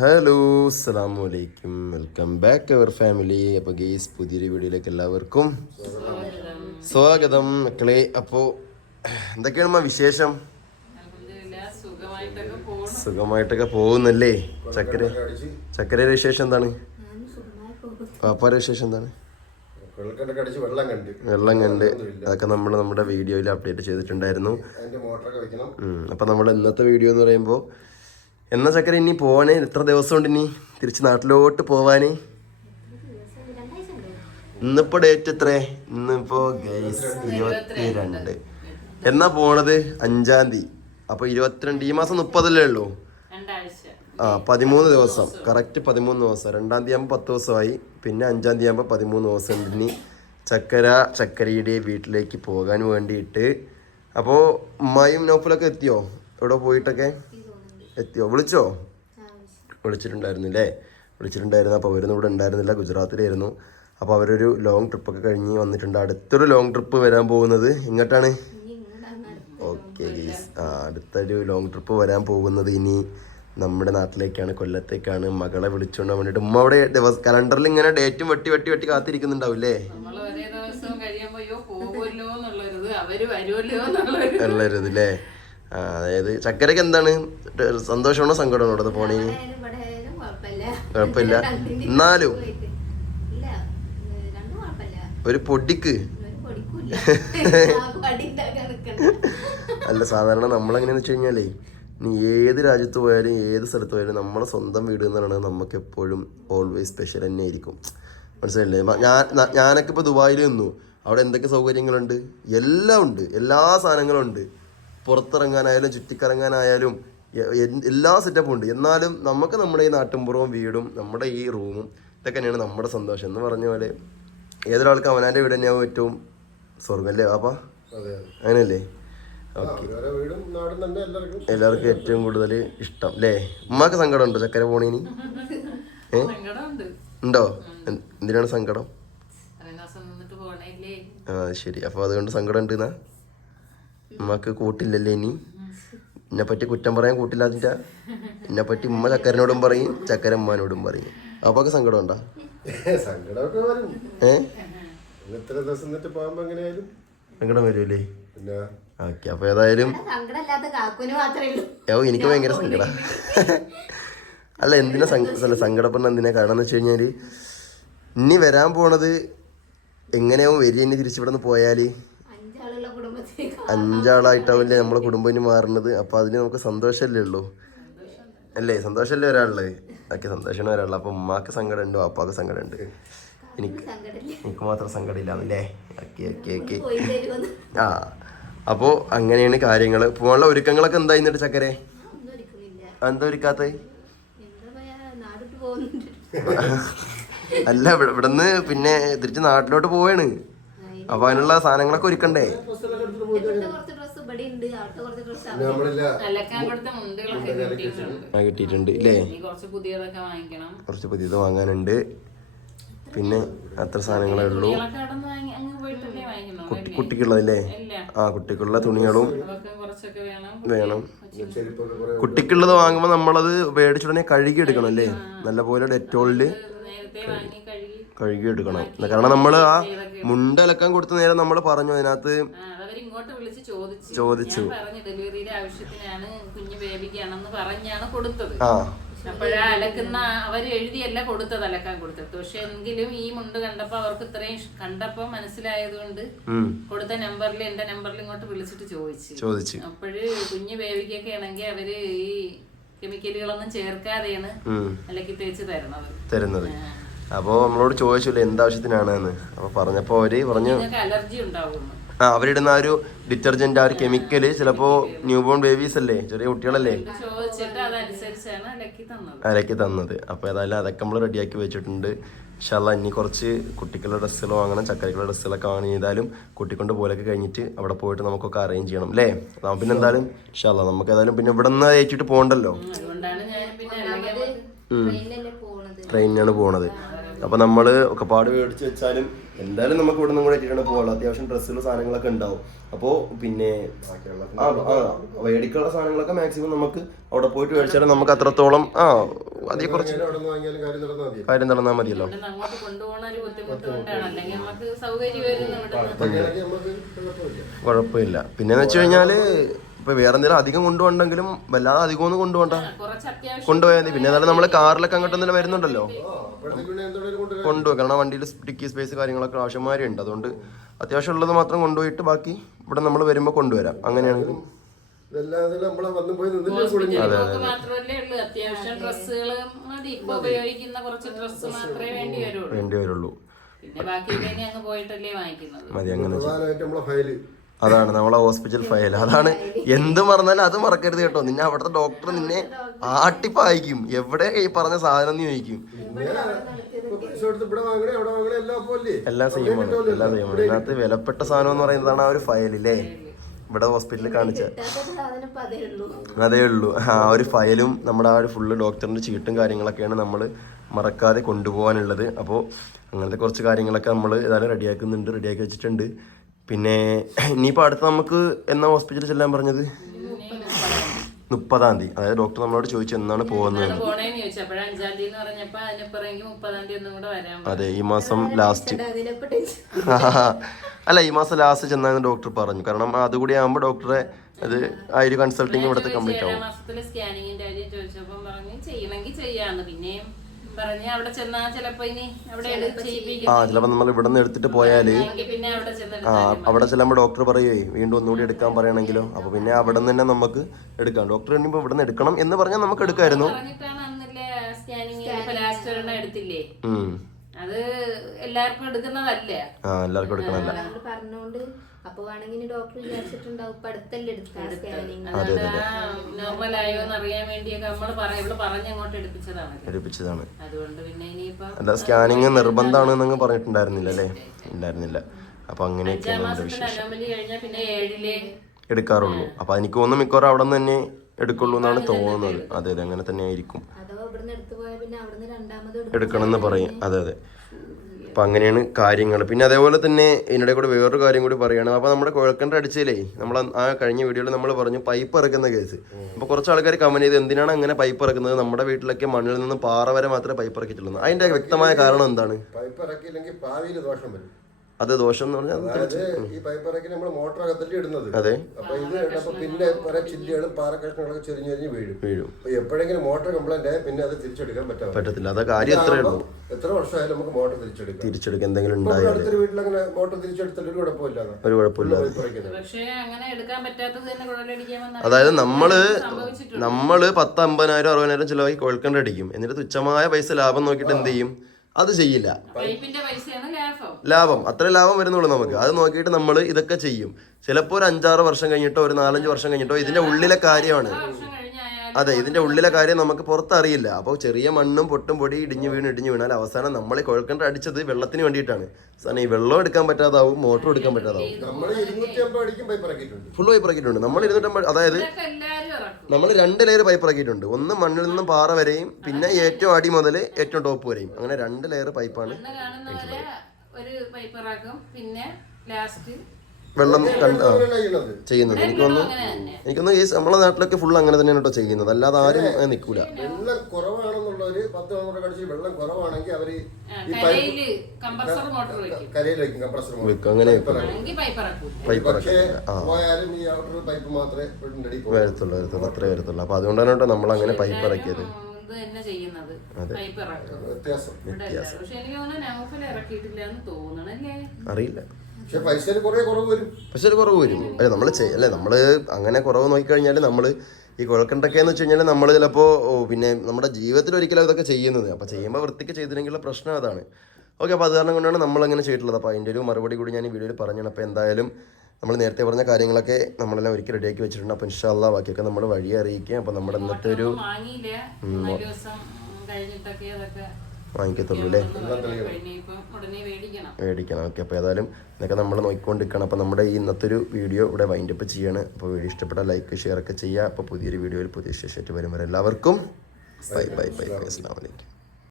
Hello അസ്സലാമു അലൈക്കും welcome back our family. അപ്പോൾ ഗെയ്സ് പുതിയൊരു വീഡിയോയിലേക്ക് എല്ലാവർക്കും സ്വാഗതം മക്കളെ. അപ്പോൾ എന്തൊക്കെയാണ് മാ വിശേഷം? സുഖമായിട്ടൊക്കെ പോകുന്നല്ലേ? ചക്കര ചക്കരയുടെ വിശേഷം എന്താണ്? പാപ്പാരുടെ വിശേഷം എന്താണ്? വെള്ളം കണ്ട്. അതൊക്കെ നമ്മൾ നമ്മുടെ വീഡിയോയിൽ അപ്ഡേറ്റ് ചെയ്തിട്ടുണ്ടായിരുന്നു. അപ്പൊ നമ്മുടെ ഇന്നത്തെ വീഡിയോ എന്ന് പറയുമ്പോൾ എന്നാ ചക്കര ഇനി പോവാനേ? എത്ര ദിവസം ഉണ്ട് ഇനി? തിരിച്ച് നാട്ടിലോട്ട് പോവാനേ? ഇന്നിപ്പോ ഡേറ്റ് എത്ര? ഇന്നിപ്പോ ഗൈസ് ഇരുപത്തിരണ്ട്. എന്നാ പോണത്? അഞ്ചാം തീയതി. അപ്പൊ ഇരുപത്തിരണ്ട് ഈ മാസം മുപ്പതല്ലേ ഉള്ളൂ? ആ പതിമൂന്ന് ദിവസം. കറക്റ്റ് പതിമൂന്ന് ദിവസം. രണ്ടാം തീയതി ആകുമ്പോൾ പത്ത് ദിവസമായി. പിന്നെ അഞ്ചാം തീയതി ആകുമ്പോൾ പതിമൂന്ന് ദിവസം ഉണ്ട് ഇനി ചക്കര ചക്കരയുടെ വീട്ടിലേക്ക് പോകാൻ വേണ്ടിയിട്ട്. അപ്പോൾ ഉമ്മായും നോഫലൊക്കെ എത്തിയോ? എവിടെ പോയിട്ടൊക്കെ? എത്തിയോ? വിളിച്ചോ? വിളിച്ചിട്ടുണ്ടായിരുന്നു അല്ലേ വിളിച്ചിട്ടുണ്ടായിരുന്നു. അപ്പോൾ അവരൊന്നും ഇവിടെ ഉണ്ടായിരുന്നില്ല. ഗുജറാത്തിലായിരുന്നു. അപ്പോൾ അവരൊരു ലോങ് ട്രിപ്പൊക്കെ കഴിഞ്ഞ് വന്നിട്ടുണ്ട്. അടുത്തൊരു ലോങ് ട്രിപ്പ് വരാൻ പോകുന്നത് എങ്ങോട്ടാണ്? ഓക്കെ ഗീസ് ആ അടുത്തൊരു ലോങ് ട്രിപ്പ് വരാൻ പോകുന്നത് ഇനി നമ്മുടെ നാട്ടിലേക്കാണ് കൊല്ലത്തേക്കാണ്. മകളെ വിളിച്ചുകൊണ്ട് വേണ്ടിയിട്ട് ഉമ്മ അവിടെ ദിവസം കലണ്ടറിൽ ഇങ്ങനെ ഡേറ്റും വെട്ടി വെട്ടി വെട്ടി കാത്തിരിക്കുന്നുണ്ടാവില്ലേ? നമ്മൾ ഒരേ അതായത് ചക്കരക്ക് എന്താണ്? സന്തോഷമാണോ സങ്കടമാണോ അവിടെ പോണേന് കുഴപ്പമില്ല. എന്നാലും? ഒരു പൊടിക്ക്? അല്ല സാധാരണ നമ്മളെങ്ങനെയാന്ന് വെച്ച് കഴിഞ്ഞാലേ നീ ഏത് രാജ്യത്ത് പോയാലും ഏത് സ്ഥലത്ത് പോയാലും നമ്മളെ സ്വന്തം വീട് എന്ന് പറയുന്നത് നമുക്ക് എപ്പോഴും ഓൾവേസ് സ്പെഷ്യൽ തന്നെ ആയിരിക്കും. മനസ്സിലല്ലേ ഞാൻ ഞാനൊക്കെ ഇപ്പോൾ ദുബായിൽ നിന്നു. അവിടെ എന്തൊക്കെ സൗകര്യങ്ങളുണ്ട്? എല്ലാം ഉണ്ട്. എല്ലാ സാധനങ്ങളും ഉണ്ട്. പുറത്തിറങ്ങാനായാലും ചുറ്റിക്കറങ്ങാനായാലും എല്ലാ സെറ്റപ്പും ഉണ്ട്. എന്നാലും നമുക്ക് നമ്മുടെ ഈ നാട്ടിൻപുറവും വീടും നമ്മുടെ ഈ റൂമും ഇതൊക്കെ തന്നെയാണ് നമ്മുടെ സന്തോഷം. എന്ന് പറഞ്ഞ പോലെ ഏതൊരാൾക്ക് അവനാന്റെ വീട് തന്നെയാവും ഏറ്റവും സ്വർഗമല്ലേ പാപ്പാ അതെ അങ്ങനെയല്ലേ? ഓക്കെ. ഓരോ വീടും നാടും തന്നെ എല്ലാവർക്കും എല്ലാവർക്കും ഏറ്റവും കൂടുതൽ ഇഷ്ടം അല്ലേ ഉമ്മാക്ക് സങ്കടം ഉണ്ടോ ചക്കര പോണീനി? ഏ? സങ്കടമുണ്ട്. ഉണ്ടോ? എന്തിനാണ് സങ്കടം? ആ ശരി. അപ്പോൾ അതുകൊണ്ട് സങ്കടം ഉണ്ട് എന്നാ ഉമ്മക്ക് കൂട്ടില്ലല്ലേ ഇനി? എന്നെ പറ്റി കുറ്റം പറയാൻ കൂട്ടില്ലാതിട്ട? എന്നെ പറ്റി ഉമ്മ ചക്കരനോടും പറയും ചക്കര ഉമ്മാനോടും പറയും. അപ്പൊക്കെ സങ്കടം ഉണ്ടോ സങ്കടമൊക്കെ വരും. ഏ? ഇന്ന് ദിവസം എങ്ങനെയായാലും. സങ്കടം വരൂലേ ഓക്കെ അപ്പോൾ ഏതായാലും സങ്കടല്ലാത്ത കാക്കുന് മാത്രമേ ഉള്ളൂ. ഓ എനിക്ക് ഭയങ്കര സങ്കട. അല്ല എന്തിനാ അല്ല സങ്കടപ്പെടുന്ന എന്തിനാ? കാരണം എന്ന് വെച്ച് കഴിഞ്ഞാൽ ഇനി വരാൻ പോണത് എങ്ങനെയാവും വരിക ഇനി തിരിച്ചു ഇവിടെ നിന്ന് അഞ്ചാളായിട്ടാവില്ലേ നമ്മളെ കുടുംബം ഇനി മാറുന്നത്? അപ്പൊ അതിന് നമുക്ക് സന്തോഷമല്ലേ ഉള്ളൂ? അല്ലേ? സന്തോഷമല്ലേ ഒരാളുള്ളത് ഓക്കെ സന്തോഷമാണ് ഒരാളുള്ളത് അപ്പൊ ഉമ്മാക്ക് സങ്കടം ഉണ്ടോ അപ്പാക്ക് സങ്കടം ഉണ്ട് എനിക്ക് എനിക്ക് മാത്രം സങ്കടമില്ലാന്നല്ലേ? Okay okay okay. ആ അപ്പോൾ അങ്ങനെയാണ് കാര്യങ്ങൾ പോകാനുള്ള ഒരുക്കങ്ങളൊക്കെ എന്തായി എന്നിട്ട് ചക്കരെ? എന്താ ഒരുക്കാത്ത? എന്താ അല്ല ഇവിടെ ഇവിടുന്ന് പിന്നെ തിരിച്ച് നാട്ടിലോട്ട് പോവാണ്. അപ്പൊ അതിനുള്ള സാധനങ്ങളൊക്കെ ഒരുക്കണ്ടേ? കിട്ടിയിട്ടുണ്ട് ഇല്ലേ? കുറച്ച് പുതിയതൊക്കെ വാങ്ങിക്കണം. കുറച്ച് പുതിയത് വാങ്ങാനുണ്ട്. പിന്നെ അത്ര സാധനങ്ങളേ ഉള്ളൂ. കുട്ടിക്കുള്ളതല്ലേ? ആ കുട്ടിക്കുള്ള തുണികളും വേണം. വേണം. ചെരുപ്പൊക്കെ കുറെ കുട്ടിക്കുള്ളത് വാങ്ങുമ്പോൾ നമ്മളത് മേടിച്ചുടനെ കഴുകി എടുക്കണം അല്ലേ? നല്ലപോലെ ഡെറ്റോളിൽ നേരത്തെ കഴുകി കഴുകി എടുക്കണം കാരണം നമ്മൾ ആ മുണ്ടലക്കം കൊടുത്ത നേരം നമ്മൾ പറഞ്ഞു അതിനകത്ത് ഇങ്ങോട്ട് വിളിച്ച് ചോദിച്ചു ചോദിച്ചു. പറഞ്ഞു ഡെലിവറിയുടെ ആവശ്യത്തിനാണ് കുഞ്ഞു ബേബിക്കാണെന്ന് പറഞ്ഞാണ് കൊടുത്തത്. ആ. അപ്പോഴാ അലക്കുന്ന അവർ എഴുതിയല്ല കൊടുത്തത് അലക്കാൻ കൊടുത്തത്. പക്ഷെ എങ്കിലും ഈ മുണ്ട് കണ്ടപ്പോ അവർക്ക് ഇത്രയും കണ്ടപ്പോ മനസ്സിലായതുകൊണ്ട് കൊടുത്ത നമ്പറിൽ എന്റെ നമ്പറിൽ ഇങ്ങോട്ട് വിളിച്ചിട്ട് ചോദിച്ചു. ചോദിച്ചു. അപ്പോഴ് കുഞ്ഞു ബേബിക്കൊക്കെ ആണെങ്കിൽ അവർ ഈ കെമിക്കലുകളൊന്നും ചേർക്കാതെയാണ് അലക്കി തേച്ച് തരുന്നത്. തരുന്നത്. അപ്പോൾ നമ്മളോട് ചോദിച്ചില്ല എന്താവശ്യത്തിനാണ് എന്ന് അപ്പോൾ പറഞ്ഞപ്പോൾ അവർ പറഞ്ഞു നിങ്ങൾക്ക് അലർജി ഉണ്ടാവുന്നു. ആ അവരിടുന്ന ആ ഒരു ഡിറ്റർജന്റ് ആ ഒരു കെമിക്കൽ ചിലപ്പോ ന്യൂ ബോൺ ബേബീസ് അല്ലേ? ചെറിയ കുട്ടികളല്ലേ? അലക്കി തന്നത്. അപ്പൊ തന്നത്. അപ്പോൾ ഏതായാലും അതൊക്കെ നമ്മൾ റെഡിയാക്കി വെച്ചിട്ടുണ്ട്. ഇൻഷാല്ല ഇനി കുറച്ച് കുട്ടികളുടെ ഡ്രസ്സുകൾ വാങ്ങണം. ചക്കരക്കുള്ള ഡ്രസ്സുകളൊക്കെ വാങ്ങി ചെയ്താലും കുട്ടിക്കൊണ്ട് പോലൊക്കെ കഴിഞ്ഞിട്ട് അവിടെ പോയിട്ട് നമുക്കൊക്കെ അറേഞ്ച് ചെയ്യണം അല്ലേ പിന്നെ എന്തായാലും ഇൻഷാല്ല നമുക്ക് ഏതായാലും പിന്നെ ഇവിടെ നിന്ന് ഏറ്റിട്ട് പോകണ്ടല്ലോ? അതുകൊണ്ടാണ് ഞാൻ പിന്നെ അല്ലെങ്കിൽ ട്രെയിനിലല്ലേ പോണത്? ട്രെയിനിനാണ് പോണത്. അപ്പോൾ നമ്മൾ ഒക്കെ പാട് മേടിച്ച് വെച്ചാലും എന്തായാലും നമുക്ക് ഇവിടെ നിന്നും കൂടെ ഇട്ടിട്ടാണ് പോകാം അത്യാവശ്യം ഡ്രസ്സുള്ള സാധനങ്ങളൊക്കെ ഉണ്ടാവും. അപ്പോൾ പിന്നെ ആ മേടിക്കാനുള്ള സാധനങ്ങളൊക്കെ മാക്സിമം നമുക്ക് അവിടെ പോയിട്ട് മേടിച്ചാലും നമുക്ക് അത്രത്തോളം ആ അതേ കുറച്ച് കാര്യം നടന്നാൽ മതിയല്ലോ. കുഴപ്പമില്ല. കുഴപ്പമില്ല. പിന്നെന്ന് വെച്ച് കഴിഞ്ഞാൽ ഇപ്പൊ വേറെ എന്തെങ്കിലും അധികം കൊണ്ടുപോകണ്ടെങ്കിലും വല്ലാതെ അധികം ഒന്നും കൊണ്ടുപോകണ്ട അത്യാവശ്യം കൊണ്ടുപോയാൽ മതി. പിന്നെ എന്നാലും നമ്മൾ കാറിലൊക്കെ അങ്ങോട്ട് എന്തെങ്കിലും വരുന്നുണ്ടല്ലോ. കൊണ്ടുപോയി. കൊണ്ടുപോകും കാരണം വണ്ടിയിൽ ഡിക്കി സ്പേസ് കാര്യങ്ങളൊക്കെ ആവശ്യമാരി ഉണ്ട് അതുകൊണ്ട് അത്യാവശ്യം ഉള്ളത് മാത്രം കൊണ്ടുപോയിട്ട് ബാക്കി ഇവിടെ നമ്മൾ വരുമ്പോൾ കൊണ്ടുവരാം. അങ്ങനെയാണെങ്കിൽ ഇതല്ലാതെ നമ്മളെ വന്നു പോയി നിന്നിട്ട് ഹോസ്പിറ്റലിൽ പോക്ക് മാത്രമല്ലേ ഉള്ളൂ. അത്യാവശ്യം ഡ്രസ്സുകൾ ഇപ്പൊ ഉപയോഗിക്കുന്ന കുറച്ച് ഡ്രസ്സ് മാത്രമേ വേണ്ടി വരുള്ളൂ. വേണ്ടി വരുള്ളൂ. പിന്നെ ബാക്കിയൊക്കെ ഇനി അങ്ങ് പോയിട്ടല്ലേ വാങ്ങിക്കുന്നത്. മതി അങ്ങനെ അതാണ് നമ്മളെ ഹോസ്പിറ്റൽ ഫയൽ അതാണ് എന്ത് മറന്നാലും അത് മറക്കരുത് കേട്ടോ. നിന്നെ അവിടുത്തെ ഡോക്ടർ നിന്നെ ആട്ടിപ്പായിക്കും എവിടെ ഈ പറഞ്ഞ സാധനം എന്ന് ചോദിക്കും. എല്ലാം അല്ലേ സെയിമാണ് എല്ലാം സെയിമാണ് ഇതിനകത്ത് വിലപ്പെട്ട സാധനം എന്ന് പറയുന്നതാണ് ആ ഒരു ഫയൽ ഫയലില്ലേ ഇവിടെ ഹോസ്പിറ്റലിൽ കാണിച്ച അതേ ഉള്ളൂ. ആ ഒരു ഫയലും നമ്മുടെ ആ ഒരു ഫുള്ള് ഡോക്ടറിന്റെ ചീട്ടും കാര്യങ്ങളൊക്കെയാണ് നമ്മൾ മറക്കാതെ കൊണ്ടുപോകാനുള്ളത്. അപ്പോൾ അങ്ങനത്തെ കുറച്ച് കാര്യങ്ങളൊക്കെ നമ്മൾ ഏതായാലും റെഡിയാക്കുന്നുണ്ട് റെഡിയാക്കി വെച്ചിട്ടുണ്ട്. പിന്നെ ഇനിയിപ്പോൾ അടുത്ത് നമുക്ക് എന്നാ ഹോസ്പിറ്റലിൽ ചെല്ലാൻ പറഞ്ഞത്? മുപ്പതാം തീയതി. അതായത് ഡോക്ടർ നമ്മളോട് ചോദിച്ചു എന്നാണ് പോകുന്നത്. അത് ഈ മാസം ലാസ്റ്റ് അല്ല ഈ മാസം ലാസ്റ്റ് ചെന്നാന്ന് ഡോക്ടർ പറഞ്ഞു. കാരണം അതുകൂടി ആകുമ്പോൾ ഡോക്ടറെ അത് ആ. ഒരു കൺസൾട്ടിങ് ഇവിടുത്തെ കംപ്ലീറ്റ് ആവും. പറഞ്ഞു അവിടെ ചെന്നാ ചിലപ്പോ ഇനി അവിടെ ആ ചിലപ്പോ നമ്മൾ ഇവിടെ നിന്ന് എടുത്തിട്ട് പോയാൽ പിന്നെ അവിടെ ആ അവിടെ ചെല്ലുമ്പോൾ ഡോക്ടർ പറയുവേ വീണ്ടും ഒന്നുകൂടി എടുക്കാൻ പറയണെങ്കിലോ? അപ്പൊ പിന്നെ അവിടെ നിന്ന് തന്നെ നമുക്ക് എടുക്കാം. ഡോക്ടർ ഇനിയിപ്പോ ഇവിടെ നിന്ന് എടുക്കണം എന്ന് പറഞ്ഞാൽ നമുക്ക് എടുക്കായിരുന്നു. സ്കാനിങ് എടുത്തില്ലേ. അത് എല്ലാവർക്കും എടുക്കുന്നതല്ല? ആ എല്ലാവർക്കും എടുക്കണമല്ല നമ്മൾ പറഞ്ഞോണ്ട് അപ്പൊ വേണമെങ്കിൽ ഡോക്ടർ വിചാരിച്ചിട്ടുണ്ടാവും. ഇപ്പൊ അടുത്തല്ലേ എടുക്കാം സ്കാനിങ് നോർമൽ ആയോ എന്ന് അറിയാൻ വേണ്ടിയൊക്കെ നമ്മൾ പറ ഇവൾ പറഞ്ഞങ്ങോട്ട് എടുപ്പിച്ചതാണ് എടുപ്പിച്ചതാണ്. അതുകൊണ്ട് പിന്നെ ഇനിയിപ്പം അല്ല സ്കാനിങ് നിർബന്ധമാണ് എന്നങ്ങ് പറഞ്ഞിട്ടുണ്ടായിരുന്നില്ല അല്ലേ? ഉണ്ടായിരുന്നില്ല. അങ്ങനെയൊക്കെയാണ് നമ്മുടെ വിശേഷം. അനോമലി കഴിഞ്ഞാൽ പിന്നെ ഏഴിൽ എടുക്കാറുള്ളൂ. അപ്പോൾ എനിക്ക് തോന്നുന്നു മിക്കവാറും അവിടെ നിന്ന് തന്നെ എടുക്കുള്ളൂ എന്നാണ് തോന്നുന്നത്. അതെ അതെ അങ്ങനെ തന്നെ ആയിരിക്കും. എടുക്കണം എന്ന് പറയും. അതെ അതെ. അപ്പം അങ്ങനെയാണ് കാര്യങ്ങൾ. പിന്നെ അതേപോലെ തന്നെ ഇതിനിടെ കൂടെ വേറൊരു കാര്യം കൂടി പറയുകയാണ് അപ്പോൾ നമ്മുടെ കുഴക്കണ്ട അടിച്ചില്ലേ നമ്മൾ ആ കഴിഞ്ഞ വീഡിയോയിൽ നമ്മൾ പറഞ്ഞു പൈപ്പ് ഇറക്കുന്ന കേസ്. അപ്പോൾ കുറച്ച് ആൾക്കാർ കമന്റ് ചെയ്ത് എന്തിനാണ് അങ്ങനെ പൈപ്പ് ഇറക്കുന്നത്? നമ്മുടെ വീട്ടിലൊക്കെ മണ്ണിൽ നിന്ന് പാറ വരെ മാത്രമേ പൈപ്പ് ഇറക്കിയിട്ടുള്ളൂ അതിന്റെ വ്യക്തമായ കാരണം എന്താണ്? പൈപ്പ് ഇറക്കിയില്ലെങ്കിൽ ഭാവിയിൽ ദോഷം വരും. അത് ദോഷം എന്ന് പറഞ്ഞാൽ ഈ പൈപ്പ് നമ്മൾ മോട്ടർ അകത്തല്ലേ ഇടുന്നത്? അതെ. അപ്പൊ ഇത് ഇട്ടപ്പോ പിന്നെ കുറെ ചില്ലുകളും പാറ കഷ്ണങ്ങളൊക്കെ ചെരിഞ്ഞ് ചെരിഞ്ഞ് വീഴും. വീഴും. അപ്പൊ എപ്പോഴെങ്കിലും മോട്ടർ കംപ്ലൈന്റ് ആയാൽ പിന്നെ അത് തിരിച്ചെടുക്കാൻ പറ്റാം പറ്റത്തില്ല. അത് കാര്യം എത്രയേ ഉള്ളൂ. എത്ര വർഷമായാലും നമുക്ക് മോട്ടർ തിരിച്ചെടുക്കാം. തിരിച്ചെടുക്കാം. എന്തെങ്കിലും ഉണ്ടായാൽ അടുത്തൊരു വീട്ടിൽ അങ്ങനെ മോട്ടർ തിരിച്ചെടുത്തിട്ട് ഒരു കുഴപ്പമില്ല ഒരു കുഴപ്പമില്ല. അതായത് നമ്മൾ നമ്മൾ പത്ത് അമ്പതിനായിരം അറുപതിനായിരം ചിലവാക്കി കുഴക്കണ്ട അടിക്കും എന്നിട്ട് തുച്ഛമായ പൈസ ലാഭം നോക്കിയിട്ട് എന്ത് ചെയ്യും? അത് ചെയ്യില്ല. പൈപ്പിന്റെ പൈസയാണ് ലാഭം. അത്ര ലാഭം വരുന്നുള്ളൂ നമുക്ക്. അത് നോക്കിയിട്ട് നമ്മൾ ഇതൊക്കെ ചെയ്യും. ചിലപ്പോൾ ഒരു അഞ്ചാറ് വർഷം കഴിഞ്ഞിട്ടോ ഒരു നാലഞ്ച് വർഷം കഴിഞ്ഞിട്ടോ ഇതിന്റെ ഉള്ളിലെ കാര്യമാണ്. അതെ ഇതിന്റെ ഉള്ളിലെ കാര്യം നമുക്ക് പുറത്തറിയില്ല. അപ്പോൾ ചെറിയ മണ്ണും പൊട്ടും പൊടി ഇടിഞ്ഞു വീണ് ഇടിഞ്ഞു വീണാൽ അവസാനം നമ്മൾ ഈ കുഴക്കണ്ട അടിച്ചത് വെള്ളത്തിന് വേണ്ടിയിട്ടാണ്. സാധനം ഈ വെള്ളം എടുക്കാൻ പറ്റാതാവും മോട്ടർ എടുക്കാൻ പറ്റാതാവും. ഫുൾ പൈപ്പ് ഇറക്കിയിട്ടുണ്ട്. നമ്മൾ ഇരുന്നൂറ്റമ്പത് അതായത് നമ്മൾ രണ്ട് ലെയർ പൈപ്പ് ഇറക്കിയിട്ടുണ്ട്. ഒന്ന് മണ്ണിൽ നിന്നും പാറ വരെയും പിന്നെ ഏറ്റവും അടി മുതൽ ഏറ്റവും ടോപ്പ് വരെയും. അങ്ങനെ രണ്ട് ലെയർ പൈപ്പാണ് ഒരു പിന്നെ ലാസ്റ്റ് വെള്ളം ചെയ്യുന്നത് എനിക്ക് തോന്നുന്നു അങ്ങനെ തന്നെ. എനിക്കൊന്ന് ഈ നമ്മളെ നാട്ടിലൊക്കെ ഫുൾ അങ്ങനെ തന്നെയാണ് കേട്ടോ ചെയ്യുന്നത്. അല്ലാതെ ആരും നിൽക്കൂല വെള്ളം കുറവാണെന്നുള്ളവര് പത്ത് മണിക്കൂർ കടിച്ച് വെള്ളം കുറവാണെങ്കിൽ അവർ കംപ്രസർ വെക്കും. അങ്ങനെ പൈപ്പ് പോയാലും ഈ ഔട്ടർ പൈപ്പ് മാത്രമേ വരത്തുള്ളൂ വരത്തുള്ളൂ. അത്രേ വരത്തുള്ളൂ. അപ്പൊ അതുകൊണ്ടാണ് കേട്ടോ നമ്മൾ അങ്ങനെ പൈപ്പ് ഇറക്കിയത് ഇത് തന്നെ ചെയ്യുന്നത്. പൈപ്പ് ഇറക്കും വ്യത്യാസം. പക്ഷെ എനിക്ക് തോന്നുന്നു നൗഫൽ ഇറക്കിയിട്ടില്ല എന്ന് തോന്നണല്ലേ? അറിയില്ല. പൈസയിൽ കുറവ് വരും. അല്ല ഒരു വരും. അല്ലെ നമ്മൾ അല്ലെ നമ്മൾ അങ്ങനെ കുറവ് നോക്കിക്കഴിഞ്ഞാൽ നമ്മൾ ഈ കുഴൽക്കണ്ടൊക്കെ എന്ന് വെച്ച് കഴിഞ്ഞാൽ നമ്മൾ ചിലപ്പോ പിന്നെ നമ്മുടെ ജീവിതത്തിൽ ഒരിക്കലും ഇതൊക്കെ ചെയ്യുന്നത്. അപ്പോൾ ചെയ്യുമ്പോൾ വൃത്തിക്ക് ചെയ്തില്ലെങ്കിലുള്ള പ്രശ്നം അതാണ്. ഓക്കെ അപ്പോൾ അത് കാരണം കൊണ്ടാണ് നമ്മൾ അങ്ങനെ ചെയ്തിട്ടുള്ളത്. അപ്പോൾ അതിന്റെ ഒരു മറുപടി കൂടി ഞാൻ ഈ വീഡിയോയിൽ പറഞ്ഞാണ് അപ്പോൾ എന്തായാലും നമ്മൾ നേരത്തെ പറഞ്ഞ കാര്യങ്ങളൊക്കെ നമ്മളെല്ലാം ഒരിക്കൽ റെഡിയാക്കി വെച്ചിട്ടുണ്ട്. അപ്പോൾ ഇൻഷാല്ല ബാക്കിയൊക്കെ നമ്മൾ വഴി അറിയിക്കുക അപ്പോൾ നമ്മുടെ ഇന്നത്തെ ഒരു വാങ്ങിക്കത്തുള്ളൂ അല്ലേ? മേടിക്കണം. ഓക്കെ അപ്പോൾ ഏതായാലും ഇതൊക്കെ നമ്മൾ നോക്കിക്കൊണ്ടിരിക്കണം. അപ്പോൾ നമ്മുടെ ഈ ഇന്നത്തെ ഒരു വീഡിയോ ഇവിടെ വൈൻഡ് അപ്പ് ചെയ്യാണ്. അപ്പോൾ വീഡിയോ ഇഷ്ടപ്പെട്ട ലൈക്ക് ഷെയർ ഒക്കെ ചെയ്യുക. അപ്പോൾ പുതിയൊരു വീഡിയോയിൽ പുതിയ ശേഷം വരും. വരെ എല്ലാവർക്കും ബൈ ബൈ ബൈ ബൈ അസ്സാം വലൈക്കും